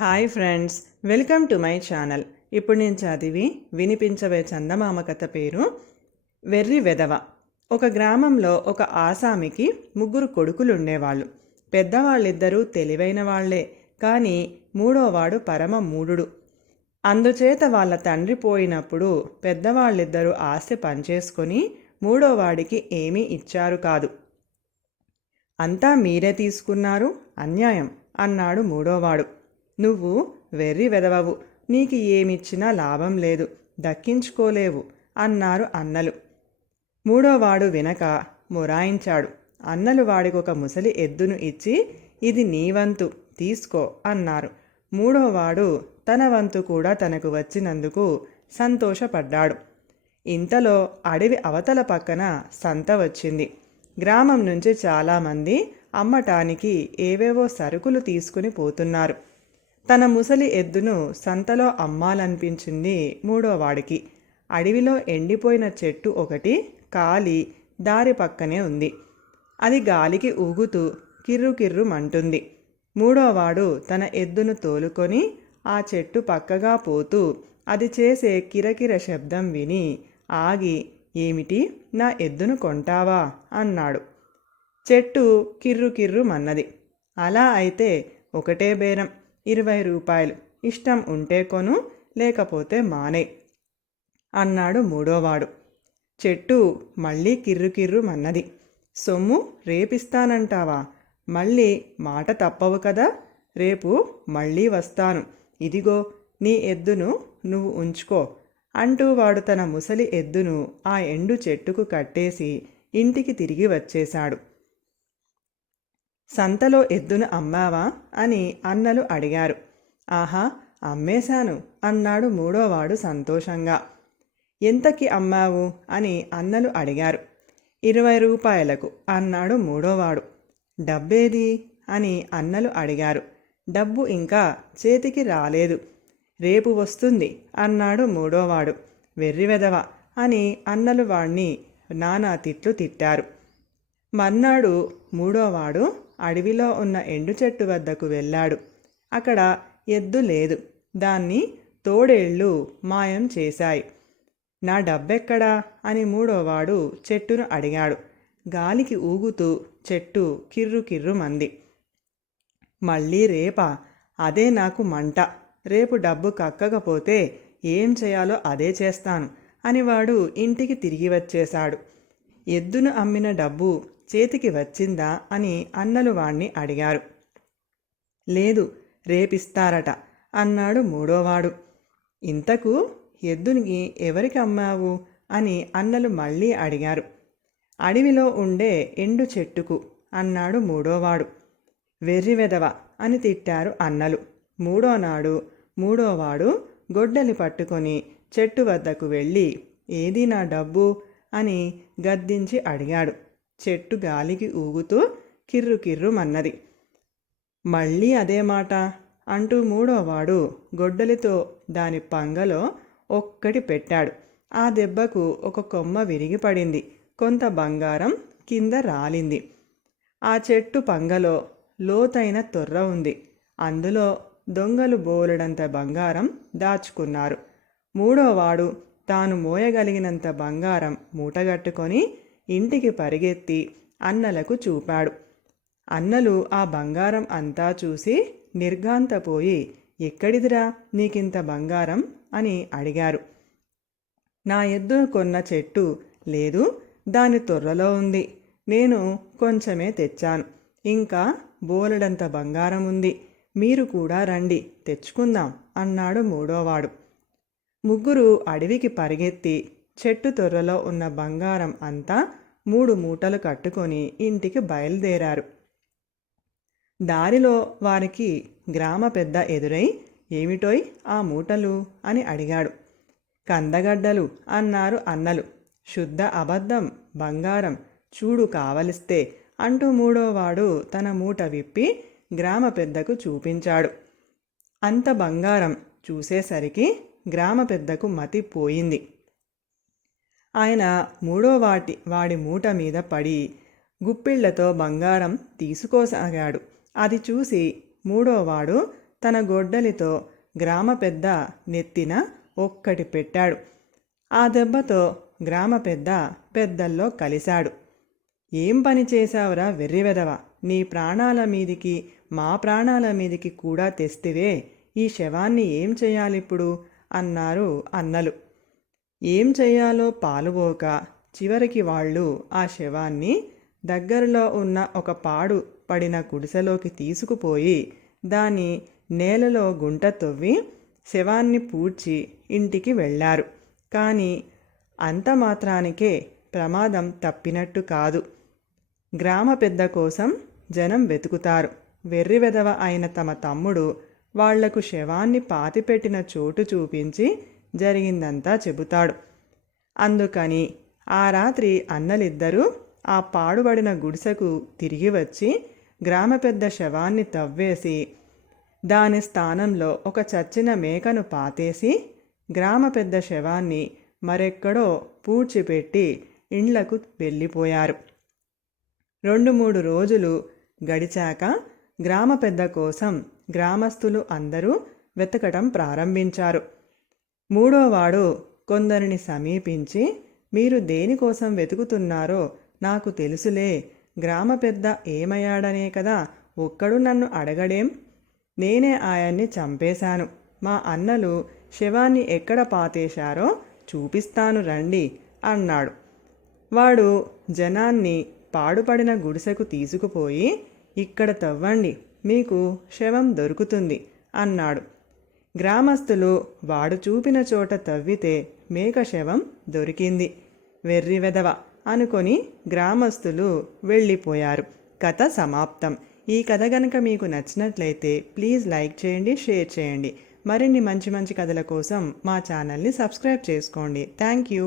Hi friends welcome to my channel. ఇప్పుడు నేను చదివి వినిపించవే చందమామ కథ పేరు వెర్రి వెదవ. ఒక గ్రామంలో ఒక ఆసామికి ముగ్గురు కొడుకులు ఉండేవాళ్ళు పెద్దవాళ్ళిద్దరూ తెలివైన వాళ్ళే కానీ మూడోవాడు పరమ మూఢుడు. అందుచేత వాళ్ళ తండ్రి పోయినప్పుడు పెద్దవాళ్ళిద్దరూ ఆస్తి పనిచేసుకొని మూడోవాడికి ఏమీ ఇచ్చారు కాదు. అంతా మీరే తీసుకున్నారు? అన్యాయం అన్నాడు మూడోవాడు. నువ్వు వెర్రి వెదవవు. నీకు ఏమిచ్చినా లాభం లేదు. దక్కించుకోలేవు అన్నారు అన్నలు. మూడోవాడు వినక మొరాయించాడు. అన్నలు వాడికొక ముసలి ఎద్దును ఇచ్చి ఇది నీ వంతు తీసుకో అన్నారు. మూడోవాడు తన వంతు కూడా తనకు వచ్చినందుకు సంతోషపడ్డాడు. ఇంతలో అడవి అవతల పక్కన సంత వచ్చింది. గ్రామం నుంచి చాలామంది అమ్మటానికి ఏవేవో సరుకులు తీసుకుని పోతున్నారు. తన ముసలి ఎద్దును సంతలో అమ్మాలనిపించింది మూడోవాడికి అడవిలో ఎండిపోయిన చెట్టు ఒకటి కాలి దారి పక్కనే ఉంది. అది గాలికి ఊగుతూ కిర్రు కిర్రు మంటుంది. మూడోవాడు తన ఎద్దును తోలుకొని ఆ చెట్టు పక్కగా పోతూ అది చేసే కిరకిర శబ్దం విని ఆగి ఏమిటి? నా ఎద్దును కొంటావా అన్నాడు. చెట్టు కిర్రు కిర్రు మన్నది. అలా అయితే ఒకటే బేరం. ఇరవై రూపాయలు. ఇష్టం ఉంటే కొను లేకపోతే మానే అన్నాడు మూడోవాడు. చెట్టు మళ్ళీ కిర్రు కిర్రు మన్నది. సొమ్ము రేపిస్తానంటావా? మళ్ళీ మాట తప్పవు కదా? రేపు మళ్ళీ వస్తాను. ఇదిగో నీ ఎద్దును నువ్వు ఉంచుకో అంటూ వాడు తన ముసలి ఎద్దును ఆ ఎండు చెట్టుకు కట్టేసి ఇంటికి తిరిగి వచ్చేశాడు. సంతలో ఎద్దును అమ్మావా అని అన్నలు అడిగారు. ఆహా అమ్మేశాను అన్నాడు మూడోవాడు సంతోషంగా. ఎంతకి అమ్మావు అని అన్నలు అడిగారు. ఇరవై రూపాయలకు అన్నాడు మూడోవాడు. డబ్బేది? అని అన్నలు అడిగారు. డబ్బు ఇంకా చేతికి రాలేదు. రేపు వస్తుంది అన్నాడు మూడోవాడు. వెర్రివెదవ అని అన్నలు వాణ్ణి నానా తిట్లు తిట్టారు. మర్నాడు మూడోవాడు అడవిలో ఉన్న ఎండు చెట్టు వద్దకు వెళ్ళాడు. అక్కడ ఎద్దు లేదు. దాన్ని తోడేళ్ళు మాయం చేశాయి. నా డబ్బెక్కడా? అని మూడోవాడు చెట్టును అడిగాడు. గాలికి ఊగుతూ చెట్టు కిర్రు కిర్రు మంది. మళ్ళీ రేపా? అదే నాకు మంట. రేపు డబ్బు కక్కకపోతే ఏం చేయాలో అదే చేస్తాను. అని వాడు ఇంటికి తిరిగి వచ్చేశాడు. ఎద్దును అమ్మిన డబ్బు చేతికి వచ్చిందా అని అన్నలు వాణ్ణి అడిగారు. లేదు రేపిస్తారట అన్నాడు మూడోవాడు. ఇంతకు ఎద్దునికి ఎవరికి అమ్మావు? అని అన్నలు మళ్ళీ అడిగారు. అడవిలో ఉండే ఎండు చెట్టుకు అన్నాడు మూడోవాడు. వెర్రివెదవ అని తిట్టారు అన్నలు. మూడోనాడు మూడోవాడు గొడ్డలి పట్టుకొని చెట్టు వద్దకు వెళ్ళి ఏది నా డబ్బు? అని గద్దించి అడిగాడు. చెట్టు గాలికి ఊగుతూ కిర్రు కిర్రు మన్నది మళ్ళీ అదే మాట అంటూ మూడోవాడు గొడ్డలితో దాని పంగలో ఒక్కటి పెట్టాడు. ఆ దెబ్బకు ఒక కొమ్మ విరిగి పడింది కొంత బంగారం కింద రాలింది. ఆ చెట్టు పంగలో లోతైన తొర్ర ఉంది. అందులో దొంగలు బోలెడంత బంగారం దాచుకున్నారు. మూడోవాడు తాను మోయగలిగినంత బంగారం మూటగట్టుకొని ఇంటికి పరిగెత్తి అన్నలకు చూపాడు. అన్నలు ఆ బంగారం అంతా చూసి నిర్గాంతపోయి ఎక్కడిదిరా నీకింత బంగారం? అని అడిగారు. నా ఎద్దు కొన్న చెట్టు లేదు దాని తొర్రలో ఉంది. నేను కొంచెమే తెచ్చాను. ఇంకా బోలెడంత బంగారం ఉంది. మీరు కూడా రండి తెచ్చుకుందాం అన్నాడు మూడోవాడు. ముగ్గురు అడవికి పరిగెత్తి చెట్టు తొర్రలో ఉన్న బంగారం అంతా మూడు మూటలు కట్టుకొని ఇంటికి బయలుదేరారు. దారిలో వారికి గ్రామ పెద్ద ఎదురై ఏమిటోయ్ ఆ మూటలు? అని అడిగాడు. కందగడ్డలు అన్నారు అన్నలు. శుద్ధ అబద్ధం బంగారం చూడు కావలిస్తే అంటూ మూడోవాడు తన మూట విప్పి గ్రామ పెద్దకు చూపించాడు. అంత బంగారం చూసేసరికి గ్రామ పెద్దకు మతి పోయింది. ఆయన మూడో వాటి వాడి మూట మీద పడి గుప్పిళ్ళతో బంగారం తీసుకోసాగాడు. అది చూసి మూడోవాడు తన గొడ్డలితో గ్రామ పెద్ద నెత్తిన ఒక్కటి పెట్టాడు. ఆ దెబ్బతో గ్రామ పెద్ద పెద్దల్లో కలిశాడు. ఏం పని చేశావురా వెర్రివెదవ? నీ ప్రాణాల మీదికి మా ప్రాణాల మీదికి కూడా తెస్తివే. ఈ శవాన్ని ఏం చేయాలిప్పుడు అన్నారు అన్నలు. ఏం చేయాలో పాలుపోక చివరికి వాళ్ళు ఆ శవాన్ని దగ్గరలో ఉన్న ఒక పాడు పడిన గుడిసెలోకి తీసుకుపోయి దాని నేలలో గుంట తవ్వి శవాన్ని పూడ్చి ఇంటికి వెళ్ళారు. కానీ అంత మాత్రానికే ప్రమాదం తప్పినట్టు కాదు. గ్రామ పెద్ద కోసం జనం వెతుకుతారు. వెర్రి వెదవ అయిన తమ తమ్ముడు వాళ్ళకు శవాన్ని పాతిపెట్టిన చోటు చూపించి జరిగిందంతా చెబుతాడు. అందుకని ఆ రాత్రి అన్నలిద్దరూ ఆ పాడుబడిన గుడిసెకు తిరిగి వచ్చి గ్రామ పెద్ద శవాన్ని తవ్వేసి దాని స్థానంలో ఒక చచ్చిన మేకను పాతేసి గ్రామ పెద్ద శవాన్ని మరెక్కడో పూడ్చిపెట్టి ఇండ్లకు వెళ్ళిపోయారు. రెండు మూడు రోజులు గడిచాక గ్రామ పెద్ద కోసం గ్రామస్తులు అందరూ వెతకటం ప్రారంభించారు. మూడోవాడు కొందరిని సమీపించి మీరు దేనికోసం వెతుకుతున్నారో నాకు తెలుసులే. గ్రామ పెద్ద ఏమయ్యాడనే కదా ఒక్కడు నన్ను అడగడేం? నేనే ఆయన్ని చంపేశాను. మా అన్నలు శవాన్ని ఎక్కడ పాతేశారో చూపిస్తాను రండి అన్నాడు. వాడు జనాన్ని పాడుపడిన గుడిసెకు తీసుకుపోయి ఇక్కడ తవ్వండి మీకు శవం దొరుకుతుంది అన్నాడు. గ్రామస్తులు వాడు చూపిన చోట తవ్వితే మేక శవం దొరికింది. వెర్రి వెదవ అనుకొని గ్రామస్తులు వెళ్ళిపోయారు. కథ సమాప్తం. ఈ కథ గనక మీకు నచ్చినట్లయితే ప్లీజ్ లైక్ చేయండి షేర్ చేయండి. మరిన్ని మంచి మంచి కథల కోసం మా ఛానల్ని సబ్స్క్రైబ్ చేసుకోండి. Thank you.